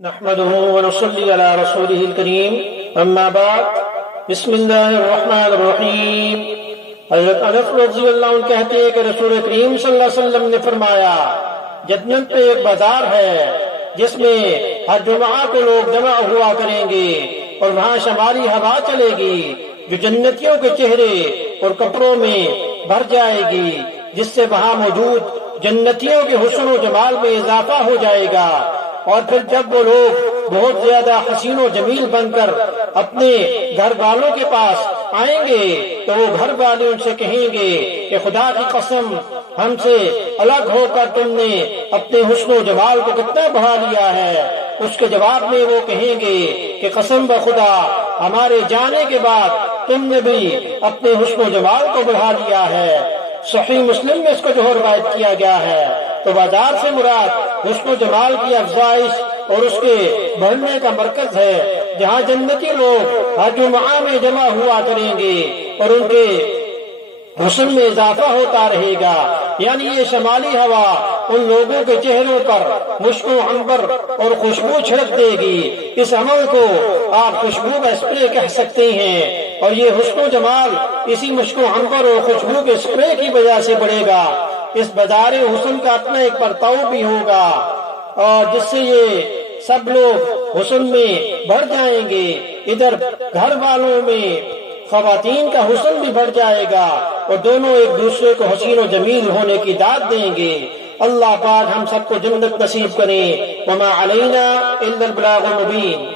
نحمده ونصلي على رسوله الكريم اما بعد بسم اللہ الرحمن الرحیم۔ حضرت انس رضی اللہ عنہ کہتے ہیں کہ رسول کریم صلی اللہ علیہ وسلم نے فرمایا جنت پہ ایک بازار ہے جس میں ہر جمعہ کو لوگ جمع ہوا کریں گے اور وہاں شمالی ہوا چلے گی جو جنتیوں کے چہرے اور کپڑوں میں بھر جائے گی، جس سے وہاں موجود جنتیوں کے حسن و جمال میں اضافہ ہو جائے گا۔ اور پھر جب وہ لوگ بہت زیادہ حسین و جمیل بن کر اپنے گھر والوں کے پاس آئیں گے تو وہ گھر والے ان سے کہیں گے کہ خدا کی قسم ہم سے الگ ہو کر تم نے اپنے حسن و جمال کو کتنا بڑھا لیا ہے۔ اس کے جواب میں وہ کہیں گے کہ قسم بخدا ہمارے جانے کے بعد تم نے بھی اپنے حسن و جمال کو بڑھا لیا ہے۔ صحیح مسلم میں اس کو جو روایت کیا گیا ہے۔ تو بازار سے مراد حسن و جمال کی افزائش اور اس کے بڑھنے کا مرکز ہے، جہاں جنتی لوگ ہر جمعہ میں جمع ہوا کریں گے اور ان کے حسن میں اضافہ ہوتا رہے گا۔ یعنی یہ شمالی ہوا ان لوگوں کے چہروں پر مشک و عنبر اور خوشبو چھڑک دے گی۔ اس عمل کو آپ خوشبو کا اسپرے کہہ سکتے ہیں، اور یہ حسن و جمال اسی مشک و عنبر اور خوشبو کے اسپرے کی وجہ سے بڑھے گا۔ اس بازار حسن کا اپنا ایک پرتاؤ بھی ہوگا، اور جس سے یہ سب لوگ حسن میں بڑھ جائیں گے۔ ادھر گھر والوں میں خواتین کا حسن بھی بڑھ جائے گا اور دونوں ایک دوسرے کو حسین و جمیل ہونے کی داد دیں گے۔ اللہ پاک ہم سب کو جنت نصیب کریں۔ وما علینا الا البلاغ المبین۔